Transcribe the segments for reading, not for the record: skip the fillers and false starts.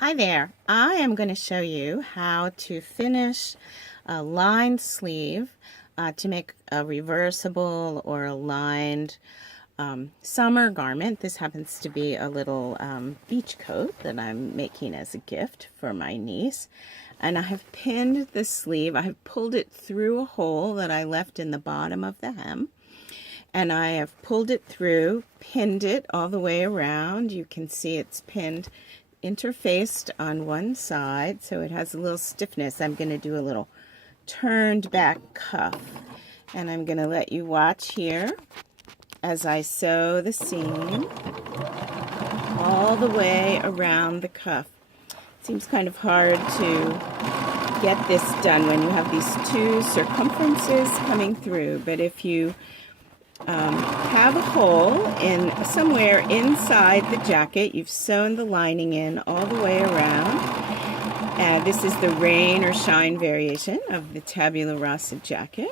Hi there. I am going to show you how to finish a lined sleeve to make a reversible or a lined summer garment. This happens to be a little beach coat that I'm making as a gift for my niece. And I have pinned the sleeve. I have pulled it through a hole that I left in the bottom of the hem. And I have pulled it through, pinned it all the way around. You can see it's pinned interfaced on one side, so it has a little stiffness. I'm going to do a little turned back cuff, and I'm going to let you watch here as I sew the seam all the way around the cuff. It seems kind of hard to get this done when you have these two circumferences coming through, but if you have a hole in somewhere inside the jacket, you've sewn the lining in all the way around. This is the rain or shine variation of the tabula rasa jacket.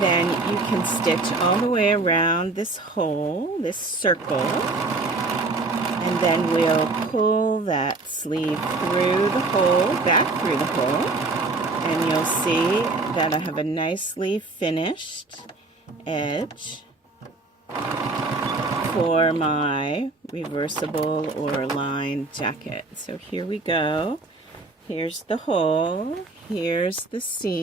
Then you can stitch all the way around this hole, this circle, and then we'll pull that sleeve through the hole, back through the hole, and you'll see that I have a nicely finished edge for my reversible or lined jacket. So here we go. Here's the hole. Here's the seam.